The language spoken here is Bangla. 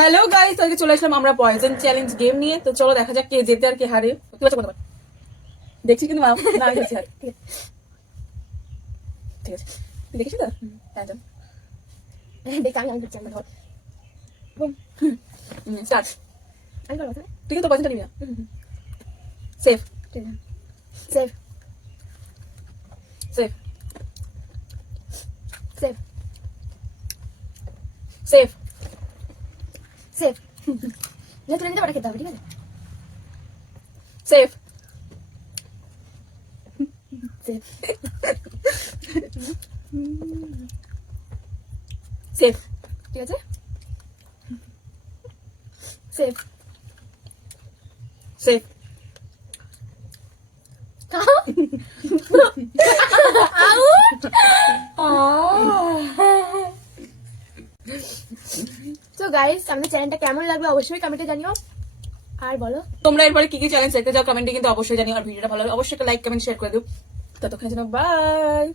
হ্যালো গাইস, আজকে চলে আসলাম আমরা পয়জন চ্যালেঞ্জ গেম নিয়ে। তো চলো দেখা যাক কে জেতে আর কে হারে। তুই বাচ্চা বলতে পার। দেখছি কিন্তু না আমি দেখছি হার। ঠিক আছে তুই দেখিস তো? হ্যাঁ চল দেখ আমি দেখছি আমরা ধর বুম স্টার্ট। আমি করব তুই কিন্তু পয়সনটা নিবি না। সেফ ঠিক আছে save safe save safe save না তুলে নিতে পারে খেতে হবে ঠিক আছে সেফ সেভ সেফ ঠিক আছে সেভ সেফ তো গাইস আমাদের চ্যানেলটা কেমন লাগলো অবশ্যই কমেন্টে জানিও আর বলো তোমরা এরপরে কি কি চ্যালেঞ্জ দেখতে চাও কমেন্টে কিন্তু অবশ্যই জানিও। আর ভিডিওটা ভালো লাগলে অবশ্যই একটা লাইক কমেন্ট শেয়ার করে দিও। ততক্ষণের জন্য বাই।